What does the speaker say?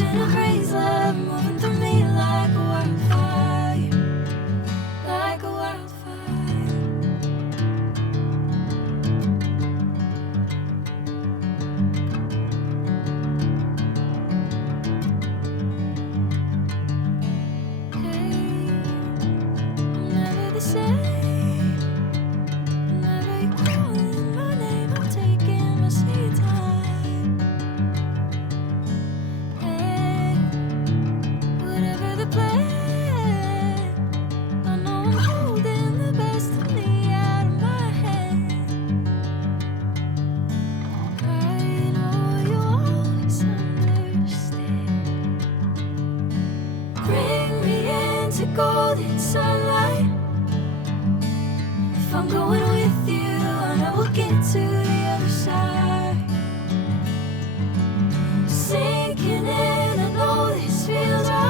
Catching a breeze, love moving through me like a wildfire, like a wildfire. Hey, I'm never the same. Whenever you're calling my name, I'm taking my sweet time. Hey, whatever the plan, I know I'm holding the best of me out of my hand. I know you always understand. Bring me into golden sunlight. If I'm going with you, I know we'll get to the other side. Sinking in, I know this feels right.